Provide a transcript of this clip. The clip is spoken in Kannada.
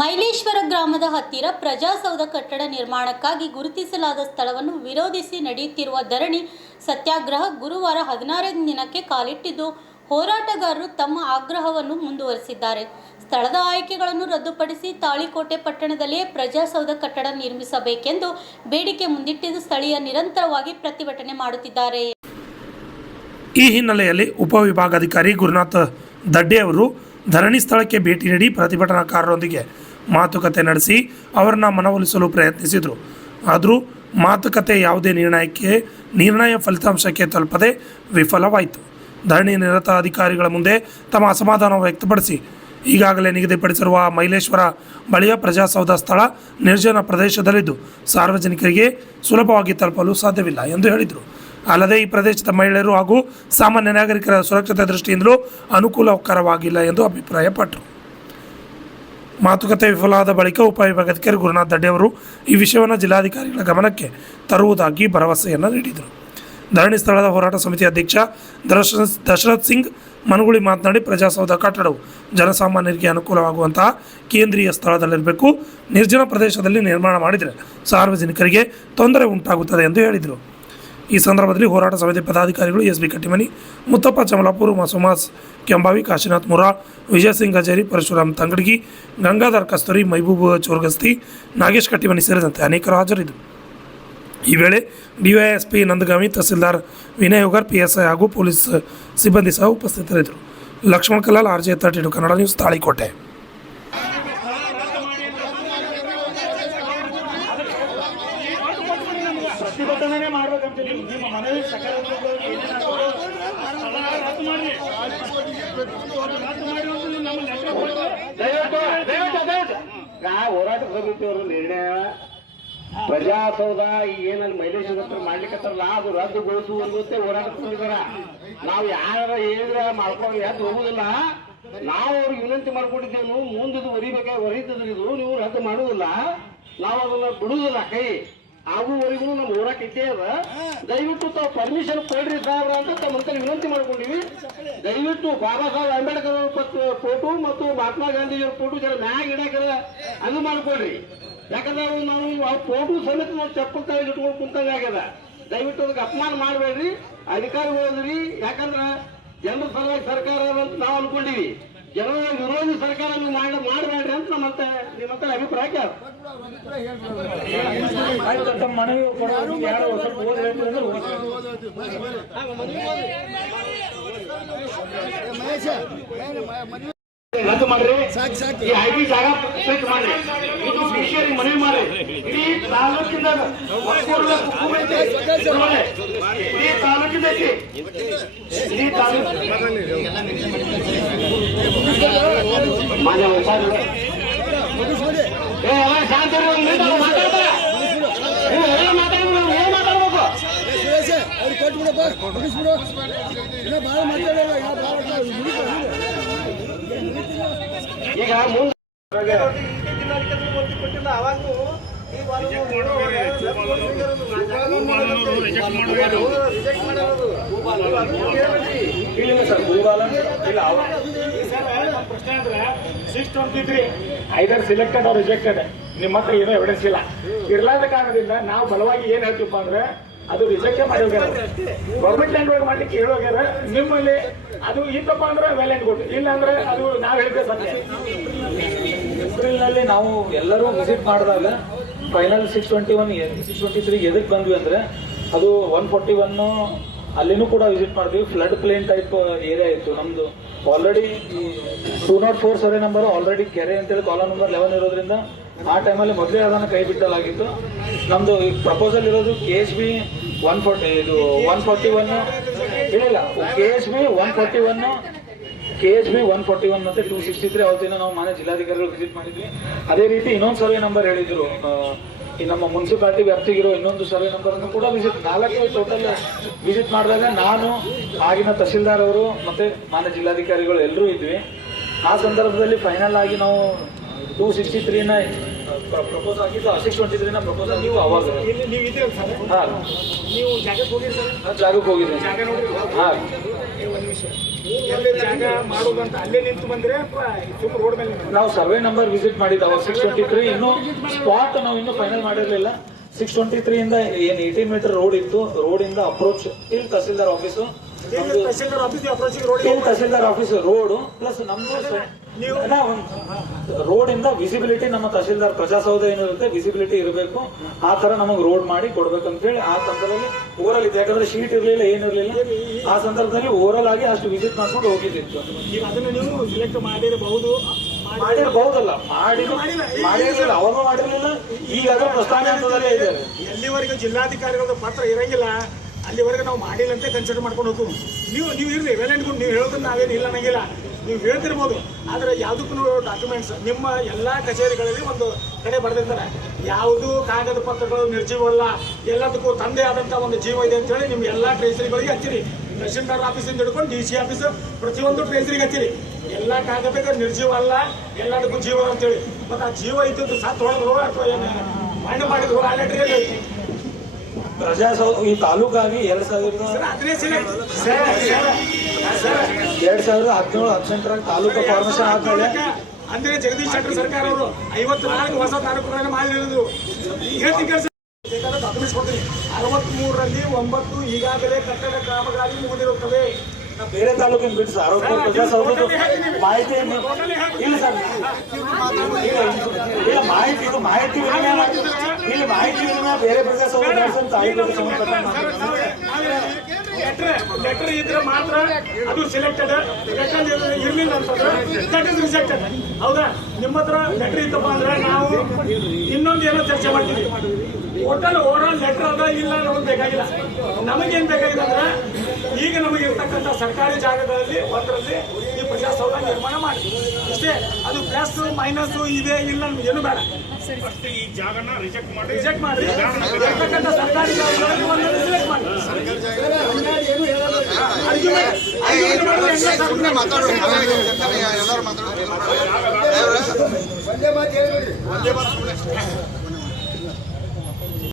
ಮೈಲೇಶ್ವರ ಗ್ರಾಮದ ಹತ್ತಿರ ಪ್ರಜಾಸೌಧ ಕಟ್ಟಡ ನಿರ್ಮಾಣಕ್ಕಾಗಿ ಗುರುತಿಸಲಾದ ಸ್ಥಳವನ್ನು ವಿರೋಧಿಸಿ ನಡೆಯುತ್ತಿರುವ ಧರಣಿ ಸತ್ಯಾಗ್ರಹ ಗುರುವಾರ 16ನೇ ದಿನಕ್ಕೆ ಕಾಲಿಟ್ಟಿದ್ದು, ಹೋರಾಟಗಾರರು ತಮ್ಮ ಆಗ್ರಹವನ್ನು ಮುಂದುವರಿಸಿದ್ದಾರೆ. ಸ್ಥಳದ ಆಯ್ಕೆಗಳನ್ನು ರದ್ದುಪಡಿಸಿ ತಾಳಿಕೋಟೆ ಪಟ್ಟಣದಲ್ಲಿಯೇ ಪ್ರಜಾಸೌಧ ಕಟ್ಟಡ ನಿರ್ಮಿಸಬೇಕೆಂದು ಬೇಡಿಕೆ ಮುಂದಿಟ್ಟಿದ್ದು, ಸ್ಥಳೀಯ ನಿರಂತರವಾಗಿ ಪ್ರತಿಭಟನೆ ಮಾಡುತ್ತಿದ್ದಾರೆ. ಈ ಹಿನ್ನೆಲೆಯಲ್ಲಿ ಉಪವಿಭಾಗಾಧಿಕಾರಿ ಗುರುನಾಥ ದಡ್ಡೆ ಅವರು ಧರಣಿ ಸ್ಥಳಕ್ಕೆ ಭೇಟಿ ನೀಡಿ ಪ್ರತಿಭಟನಾಕಾರರೊಂದಿಗೆ ಮಾತುಕತೆ ನಡೆಸಿ ಅವರನ್ನು ಮನವೊಲಿಸಲು ಪ್ರಯತ್ನಿಸಿದರು. ಆದರೂ ಮಾತುಕತೆ ಯಾವುದೇ ನಿರ್ಣಯ ಫಲಿತಾಂಶಕ್ಕೆ ತಲುಪದೆ ವಿಫಲವಾಯಿತು. ಧರಣಿ ನಿರತ ಅಧಿಕಾರಿಗಳ ಮುಂದೆ ತಮ್ಮ ಅಸಮಾಧಾನ ವ್ಯಕ್ತಪಡಿಸಿ, ಈಗಾಗಲೇ ನಿಗದಿಪಡಿಸಿರುವ ಮೈಲೇಶ್ವರ ಬಳಿಯ ಪ್ರಜಾಸೌಧ ಸ್ಥಳ ನಿರ್ಜನ ಪ್ರದೇಶದಲ್ಲಿದ್ದು ಸಾರ್ವಜನಿಕರಿಗೆ ಸುಲಭವಾಗಿ ತಲುಪಲು ಸಾಧ್ಯವಿಲ್ಲ ಎಂದು ಹೇಳಿದರು. ಅಲ್ಲದೆ ಈ ಪ್ರದೇಶದ ಮಹಿಳೆಯರು ಹಾಗೂ ಸಾಮಾನ್ಯ ನಾಗರಿಕರ ಸುರಕ್ಷತೆ ದೃಷ್ಟಿಯಿಂದಲೂ ಅನುಕೂಲಕರವಾಗಿಲ್ಲ ಎಂದು ಅಭಿಪ್ರಾಯಪಟ್ಟರು. ಮಾತುಕತೆ ವಿಫಲವಾದ ಬಳಿಕ ಉಪವಿಭಾಗಾಧಿಕಾರಿ ಗುರುನಾಥ ದಡ್ಡೆ ಅವರು ಈ ವಿಷಯವನ್ನು ಜಿಲ್ಲಾಧಿಕಾರಿಗಳ ಗಮನಕ್ಕೆ ತರುವುದಾಗಿ ಭರವಸೆಯನ್ನು ನೀಡಿದರು. ಧರಣಿ ಸ್ಥಳದ ಹೋರಾಟ ಸಮಿತಿ ಅಧ್ಯಕ್ಷ ದಶರಥ್ ಸಿಂಗ್ ಮನಗುಳಿ ಮಾತನಾಡಿ, ಪ್ರಜಾಸೌಧ ಕಟ್ಟಡವು ಜನಸಾಮಾನ್ಯರಿಗೆ ಅನುಕೂಲವಾಗುವಂತಹ ಕೇಂದ್ರೀಯ ಸ್ಥಳದಲ್ಲಿರಬೇಕು. ನಿರ್ಜನ ಪ್ರದೇಶದಲ್ಲಿ ನಿರ್ಮಾಣ ಮಾಡಿದರೆ ಸಾರ್ವಜನಿಕರಿಗೆ ತೊಂದರೆ ಉಂಟಾಗುತ್ತದೆ ಎಂದು ಹೇಳಿದರು. ಈ ಸಂದರ್ಭದಲ್ಲಿ ಹೋರಾಟ ಸಮಿತಿ ಪದಾಧಿಕಾರಿಗಳು ಎಸ್.ಬಿ. ಕಟ್ಟಿಮನಿ, ಮುತ್ತಪ್ಪ ಚಮಲಾಪುರ್, ಸುಮಾಸ್ ಕೆಂಬಾವಿ, ಕಾಶಿನಾಥ್ ಮುರಾ, ವಿಜಯ್ ಸಿಂಗ್ ಹಜೇರಿ, ಪರಶುರಾಮ್ ತಂಗಡಗಿ, ಗಂಗಾಧರ್ ಕಸ್ತೂರಿ, ಮೈಬೂಬ್ ಚೋರ್ಗಸ್ತಿ, ನಾಗೇಶ್ ಕಟ್ಟಿಮನಿ ಸೇರಿದಂತೆ ಅನೇಕರು ಹಾಜರಿದ್ದರು. ಈ ವೇಳೆ ಡಿವೈಎಸ್ಪಿ ನಂದಗಾಮಿ, ತಹಸೀಲ್ದಾರ್ ವಿನಯ್ ಉಗರ್, PSI ಹಾಗೂ ಪೊಲೀಸ್ ಸಿಬ್ಬಂದಿ ಸಹ ಉಪಸ್ಥಿತರಿದ್ದರು. Lakshman Kalal, RJ32 Kannada news, Talikote. ಪ್ರತಿಭಟನೆ ಮಾಡ್ಬೇಕಂತ ನಿಮ್ಮ ಮನವಿ ಹೋರಾಟ ಸಮಿತಿಯವರು ನಿರ್ಣಯ ಪ್ರಜಾಸೌಧ ಏನಲ್ಲಿ ಮೈಲೇಶ್ವರ ಹತ್ರ ಮಾಡ್ಲಿಕ್ಕತ್ತಾರಲ್ಲ ಅದು ರದ್ದುಗೊಳಿಸುವಂತೆ ಹೋರಾಟ ಸಮಿತಿದಾರ. ನಾವು ಯಾರ ಹೇಳಿದ್ರೆ ಮಾಡ್ಕೊಂಡು ಯಾಕೆ ಹೋಗುದಿಲ್ಲ. ನಾವು ಅವ್ರಿಗೆ ವಿನಂತಿ ಮಾಡ್ಕೊಂಡಿದ್ದೇನು, ಮುಂದಿದು ಹೊರೀತದ್ರಿ, ಇದು ನೀವು ರದ್ದು ಮಾಡುವುದಿಲ್ಲ, ನಾವು ಅದನ್ನ ಬಿಡುವುದಿಲ್ಲ ಕೈ ಆಗುವವರೆಗೂ ನಮ್ಮ ಹೋರಾಟ ಇದ್ದೇ ಅದ. ದಯವಿಟ್ಟು ತಾವು ಪರ್ಮಿಷನ್ ಕೊಡ್ರಿ ಸಾಹೇಬ್ರ ಅಂತ ತಮ್ಮಂತ ವಿನಂತಿ ಮಾಡ್ಕೊಂಡಿವಿ. ದಯವಿಟ್ಟು ಬಾಬಾ ಸಾಹೇಬ್ ಅಂಬೇಡ್ಕರ್ ಅವ್ರ ಫೋಟೋ ಮತ್ತು ಮಹಾತ್ಮ ಗಾಂಧೀಜಿಯವ್ರ ಫೋಟೋ ಜನ ಮ್ಯಾಗ ಇಡಾಕಲ್ಲ ಅದು ಮಾಡ್ಕೊಡ್ರಿ. ಯಾಕಂದ್ರೆ ನಾವು ಆ ಫೋಟೋ ಸಮೇತ ನಾವು ಚಪ್ಪಲ್ ತಾಯಿ ಇಟ್ಕೊಂಡು ಕುಂತಂಗ ಆಗ್ಯದ. ದಯವಿಟ್ಟು ಅದಕ್ಕೆ ಅಪಮಾನ ಮಾಡಬೇಡ್ರಿ ಅಧಿಕಾರಿಗಳದ್ರಿ. ಯಾಕಂದ್ರೆ ಜನರ ಸಲುವಾಗಿ ಸರ್ಕಾರ ಅಂತ ನಾವು ಅನ್ಕೊಂಡಿವಿ. ಜನರ ವಿರೋಧಿ ಸರ್ಕಾರ ನೀವು ಮಾಡಬೇಡ್ರಿ ಅಂತ ನಿಮ್ಮಂತ ಅಭಿಪ್ರಾಯ. ಮನವಿ ರದ್ದು ಮಾಡ್ರಿ, ಈ ಐಟಿ ಜಾಗ ಸ್ವಿಚ್ ಮಾಡ್ರಿ, ಇದು ವಿಷಯ ಮನವಿ ಮಾಡ್ರಿ. ಇಡೀ ತಾಲೂಕಿಂದ ಇಡೀ ತಾಲೂಕಿಂದ ಇಡೀ ತಾಲೂಕು ಮಾನ್ಯ ಶಾಂತಿ ಮಾತಾಡ್ತಾರೆ ಈಗ ಮುಂದೆ ಅವಾಗೂ ಪ್ರಶ್ನೆ ಅಂದ್ರೆ 623 ಐದರ್ ಸಿಲೆಕ್ಟೆಡ್ ಆರ್ ರಿಜೆಕ್ಟೆಡ್. ನಿಮ್ಮ ಹತ್ರ ಏನೋ ಎವಿಡೆನ್ಸ್ ಇಲ್ಲ. ಇರ್ಲಾದ ಕಾರಣದಿಂದ ನಾವು ಬಲವಾಗಿ ಏನ್ ಹೇಳ್ತೀವಪ್ಪ ಅಂದ್ರೆ ಅದು ರಿಜೆಕ್ಟ್ ಮಾಡಿ ಹೋಗ್ಯಾರ. ಗೌರ್ಮೆಂಟ್ ಲ್ಯಾಂಡ್ ಒಳಗೆ ಮಾಡ್ಲಿಕ್ಕೆ ಹೇಳೋಗ್ಯಾರ. ನಿಮ್ಮಲ್ಲಿ ಅದು ಇತ್ತಪ್ಪ ಅಂದ್ರೆ ವೆಲ್ ಅಂಡ್ ಗುಡ್, ಇಲ್ಲ ಅಂದ್ರೆ ಅದು ನಾವು ಹೇಳಿದ್ರೆ ಸತ್ಯ. ಏಪ್ರಿಲ್ನಲ್ಲಿ ನಾವು ಎಲ್ಲರೂ ವಿಸಿಟ್ ಮಾಡಿದಾಗ ಫೈನಲ್ 623 ಎದಕ್ಕೆ ಬಂದ್ವಿ ಅಂದ್ರೆ ಅದು 141 ಅಲ್ಲಿನೂ ಕೂಡ ವಿಸಿಟ್ ಮಾಡಿದ್ವಿ. ಫ್ಲಡ್ ಪ್ಲೇನ್ ಟೈಪ್ ಏರಿಯಾ ಇತ್ತು ನಮ್ದು. ಆಲ್ರೆಡಿ 204 ಸರ್ವೆ ನಂಬರ್ ಆಲ್ರೆಡಿ ಕೆರೆ ಅಂತೇಳಿ ಕಾಲಮ್ ನಂಬರ್ 11 ಇರೋದ್ರಿಂದ ಆ ಟೈಮಲ್ಲಿ ಮೊದಲೇ ಅದನ್ನು ಕೈ ಬಿಟ್ಟಲಾಗಿತ್ತು. ನಮ್ದು ಈ ಪ್ರಪೋಸಲ್ ಇರೋದು KSB 141 ಹೇಳಿಲ್ಲ, KSB 141 ಮತ್ತೆ 263 ಅವತ್ತಿನ ನಾವು ಮಾನ್ಯ ಜಿಲ್ಲಾಧಿಕಾರಿಗಳು ವಿಸಿಟ್ ಮಾಡಿದ್ವಿ. ಅದೇ ರೀತಿ ಇನ್ನೊಂದು ಸರ್ವೆ ನಂಬರ್ ಹೇಳಿದ್ರು, ಈ ನಮ್ಮ ಮುನ್ಸಿಪಾಲಿಟಿ ವ್ಯಾಪ್ತಿಗಿರೋ ಇನ್ನೊಂದು ಸರ್ವೆ ನಂಬರ್ ಅನ್ನು ಕೂಡ ವಿಸಿಟ್ 4 ಟೋಟಲ್ ವಿಸಿಟ್ ಮಾಡಿದಾಗ ನಾನು ಆಗಿನ ತಹಸೀಲ್ದಾರ್ ಅವರು ಮತ್ತೆ ಮಾನ್ಯ ಜಿಲ್ಲಾಧಿಕಾರಿಗಳು ಎಲ್ಲರೂ ಇದ್ವಿ. ಆ ಸಂದರ್ಭದಲ್ಲಿ ಫೈನಲ್ ಆಗಿ ನಾವು 263ನ ಪ್ರಪೋಸ್ ಆಗಿದ್ದು, 623ನ ಪ್ರಪೋಸ್ ಆಗಿದ್ದು ಅವಾಗ. ನೀವು ಜಾಗಕ್ಕೆ ಹೋಗಿರಿ ಸರ್? ಜಾಗಕ್ಕೆ ಹೋಗಿದ್ದೀನಿ. ಜಾಗ ನೋಡಿ. ಹಾಂ, ಒಂದು ವಿಷಯ ಎಲ್ಲಿ ಜಾಗ ಮಾಡೋದಂತ ಅಲ್ಲೇ ನಿಂತು ಬಂದ್ರೆ ಸುಮ್ಮನೆ ರೋಡ್ ಮೇಲೆ ನಾವು ಸರ್ವೆ ನಂಬರ್ ವಿಸಿಟ್ ಮಾಡಿದ್ದಾವೆ 623 ಇನ್ನು ಸ್ಪಾಟ್ ನಾವು ಇನ್ನೂ ಫೈನಲ್ ಮಾಡಿರಲಿಲ್ಲ 623 ಇಂದ ಏನ್ 18 ಮೀಟರ್ ರೋಡ್ ಇತ್ತು ರೋಡ್ ಇಂದ approach till tahsildar office tahsildar office approach road till tahsildar office road plus ನಮ್ದು ರೋಡ್ ಇಂದ ವಿಸಿಬಿಲಿಟಿ ನಮ್ಮ ತಹಸೀಲ್ದಾರ್ ಪ್ರಜಾಸೌಧ ಏನಿರುತ್ತೆ ವಿಸಿಬಿಲಿಟಿ ಇರಬೇಕು ಆ ತರ ನಮಗೆ ರೋಡ್ ಮಾಡಿ ಕೊಡ್ಬೇಕಂತ ಹೇಳಿ ಆ ಸಂದರ್ಭದಲ್ಲಿ ಓವರಲ್ ಇದೆ ಯಾಕಂದ್ರೆ ಶೀಟ್ ಇರ್ಲಿಲ್ಲ ಏನಿರ್ಲಿಲ್ಲ ಆ ಸಂದರ್ಭದಲ್ಲಿ ಓವರಲ್ ಆಗಿ ಅಷ್ಟು ವಿಸಿಟ್ ಮಾಡ್ಕೊಂಡು ಹೋಗಿದ್ದಿತ್ತು ಅದನ್ನ ನೀವು ಸಿಲೆಕ್ಟ್ ಮಾಡಿರಬಹುದು ಮಾಡಿರಬಹುದಲ್ಲ ಮಾಡಿರ್ಲಿಲ್ಲ ಅವಾಗ ಮಾಡಿರ್ಲಿಲ್ಲ ಈಗ ಅದರ ಪ್ರಸ್ತಾವನೆ ಹಂತದಲ್ಲೇ ಇದೆ ಎಲ್ಲಿವರೆಗೂ ಜಿಲ್ಲಾಧಿಕಾರಿಗಳ ಪತ್ರ ಇರಂಗಿಲ್ಲ ಅಲ್ಲಿವರೆಗೆ ನಾವು ಮಾಡಿಲ್ಲ ಅಂತ ಕನ್ಸಿಡರ್ ಮಾಡ್ಕೊಂಡು ಹೋಗ್ತೀವಿ ನೀವು ಇರ್ಲಿ ವೆಲೆಂಟ್ ನೀವು ಹೇಳೋದನ್ನ ನಾವೇನು ಇಲ್ಲ ಅನ್ನಂಗಿಲ್ಲ ನೀವು ಹೇಳ್ತಿರ್ಬೋದು ಆದರೆ ಯಾವುದಕ್ಕೂ ಡಾಕ್ಯುಮೆಂಟ್ಸ್ ನಿಮ್ಮ ಎಲ್ಲ ಕಚೇರಿಗಳಲ್ಲಿ ಒಂದು ಕಡೆ ಬರೆದಿರ್ತಾರೆ ಯಾವುದು ಕಾಗದ ಪತ್ರಗಳು ನಿರ್ಜೀವಲ್ಲ ಎಲ್ಲದಕ್ಕೂ ತಂದೆ ಆದಂಥ ಒಂದು ಜೀವ ಇದೆ ಅಂತೇಳಿ ನಿಮ್ಮ ಎಲ್ಲ ಟ್ರೇಸರಿಗಳಿಗೆ ಹಚ್ಚಿರಿ ತಹಶೀಲ್ದಾರ್ ಆಫೀಸಿಂದ ಹಿಡ್ಕೊಂಡು DC ಆಫೀಸ್ ಪ್ರತಿಯೊಂದು ಟ್ರೇಸರಿಗೆ ಹಚ್ಚಿರಿ ಎಲ್ಲ ಕಾಗದಕ್ಕೆ ನಿರ್ಜೀವ ಅಲ್ಲ ಎಲ್ಲದಕ್ಕೂ ಜೀವ ಅಂತೇಳಿ ಮತ್ತು ಆ ಜೀವ ಇದ್ದದ್ದು ಸತ್ತು ಹೊಡೆದ್ರು ಅಥವಾ ಏನು ಮಣ್ಣ ಮಾಡಿದ್ರು ಆ ಲೆಟರ್ ಐತಿ ಪ್ರಜಾಸೌಧ ಈ ತಾಲೂಕಾಗಿ 2017-18 ತಾಲೂಕು ಫಾರ್ಮೇಶನ್ ಆದ್ಮೇಲೆ ಅಂದ್ರೆ ಜಗದೀಶ್ ಶೆಟ್ಟರ್ ಸರ್ಕಾರ ಅವರು 54 ಹೊಸ ತಾಲೂಕುಗಳನ್ನು ಮಾಡಿರೋದು ಈಗ ಹೇಳ್ತೀನಿ ಕೆಲಸ ಬೇಕಾದ್ರೆ ಡಾಕ್ಯುಮೆಂಟ್ಸ್ ಕೊಡ್ತೀನಿ 63ರಲ್ಲಿ 9 ಈಗಾಗಲೇ ಕಟ್ಟಡ ಕಾಮಗಾರಿ ಮುಗಿದಿರುತ್ತವೆ ಬೇರೆ ತಾಲೂಕಿನ ಬಿಟ್ಟು ಸರ್ ಪ್ರಜಾಸೌಧದ ಮಾಹಿತಿ ಇಲ್ಲ ಸರ್ ಇಲ್ಲ ಮಾಹಿತಿ ಇದು ಮಾಹಿತಿ ವಿನಿಮಯ ಇಲ್ಲಿ ಮಾಹಿತಿ ವಿನಿಮಯ ಬೇರೆ ಪ್ರಜಾಸೌಧ ತಾಲೂಕಿಗೆ ಸಂಬಂಧಪಟ್ಟ ಲೆಟರ್ ಇದ್ರೆ ಮಾತ್ರ ಅದು ಸಿಲೆಕ್ಟೆಡ್ ಲೆಟರ್ ಇರ್ಲಿಲ್ಲ ಅಂತಂದ್ರೆ ದಟ್ ಇಸ್ ರಿಜೆಕ್ಟೆಡ್ ಹೌದಾ ನಿಮ್ಮ ಹತ್ರ ಲೆಟರ್ ಇತ್ತಪ್ಪ ಅಂದ್ರೆ ನಾವು ಇನ್ನೊಂದು ಏನೋ ಚರ್ಚೆ ಮಾಡ್ತೀವಿ ಟೋಟಲ್ ಓವರಾಲ್ ಲೆಟರ್ ಅದ ಇಲ್ಲ ಅನ್ನೋದು ಬೇಕಾಗಿಲ್ಲ ನಮಗೇನ್ ಬೇಕಾಗಿದೆ ಅಂದ್ರೆ ಈಗ ನಮಗೆ ಇರ್ತಕ್ಕಂಥ ಸರ್ಕಾರಿ ಜಾಗಗಳಲ್ಲಿ ಒಂದರಲ್ಲಿ ಈ ಪ್ರಜಾಸೌಧ ನಿರ್ಮಾಣ ಮಾಡಿ ಇಷ್ಟೇ ಅದು ಪ್ಲಸ್ ಮೈನಸ್ ಇದೆ ಇಲ್ಲ ಏನು ಬೇಡ ಈ ಜಾಗನ ರಿಜೆಕ್ಟ್ ಮಾಡಿ ಇರ್ತಕ್ಕಂಥ ಸರ್ಕಾರಿ ಜಾಗಗಳಲ್ಲಿ ಒಂದರಲ್ಲಿ ಸಿಲೆಕ್ಟ್ ಮಾಡಿ ಒಂದೇ ಮಾತು